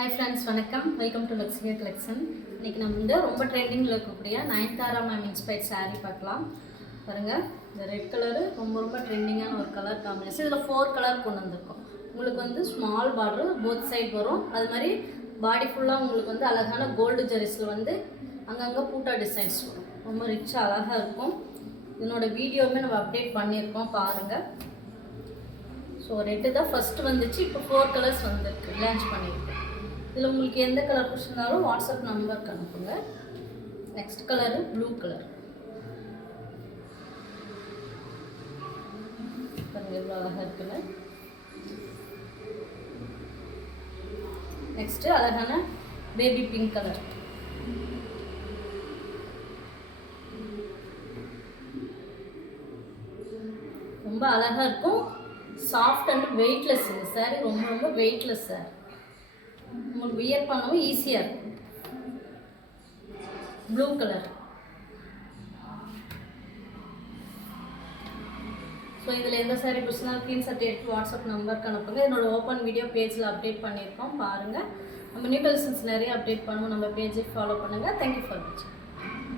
Hi friends, வணக்கம். Welcome to luxury collection. இன்றைக்கி நம்ம வந்து ரொம்ப ட்ரெண்டிங்கில் இருக்கக்கூடிய நயன்தாரா மேம் இன்ஸ்பைர்ட் சாரீ பார்க்கலாம். பாருங்கள், இந்த ரெட் கலரு ரொம்ப ட்ரெண்டிங்கான ஒரு கலர் காம்பினேஷன். இதில் 4 கலர் கொண்டு வந்திருக்கோம். உங்களுக்கு வந்து ஸ்மால் பார்டர் போத் சைட் வரும். அது மாதிரி பாடி ஃபுல்லாக உங்களுக்கு வந்து அழகான கோல்டு ஜெரிஸில் வந்து அங்கங்கே பூட்டா டிசைன்ஸ் வரும். ரொம்ப ரிச்சாக அழகாக இருக்கும். இதனோட வீடியோவுமே நம்ம அப்டேட் பண்ணியிருக்கோம், பாருங்கள். ஸோ ரெட்டு தான் ஃபஸ்ட்டு வந்துச்சு, இப்போ 4 கலர்ஸ் வந்துருக்கு, லான்ச் பண்ணியிருக்கேன். இதில் உங்களுக்கு எந்த கலர் பிடிச்சிருந்தாலும் வாட்ஸ்அப் நம்பருக்கு அனுப்புங்க. Next colour blue colour. எவ்வளோ அழகாக இருக்குல்ல. நெக்ஸ்ட்டு அழகான பேபி பிங்க் கலர். ரொம்ப அழகாக இருக்கும். Soft and weightless. இந்த சாரி ரொம்ப வெயிட்லெஸ் சார். உங்களுக்கு வியர் பண்ணவும் ஈஸியாக இருக்கும். Blue colour. ஸோ இதில் எந்த சாரீ பிடிச்சினா ஸ்க்ரீன்ஷாட் எடுத்து வாட்ஸ்அப் நம்பருக்கு அனுப்புங்க. என்னோட ஓப்பன் வீடியோ பேஜில் அப்டேட் பண்ணியிருக்கோம், பாருங்கள். நம்ம நியூ கலெக்ஷன்ஸ் நிறைய அப்டேட் பண்ணுவோம். நம்ம பேஜை ஃபாலோ பண்ணுங்கள். தேங்க்யூ ஃபார் வாட்சிங்.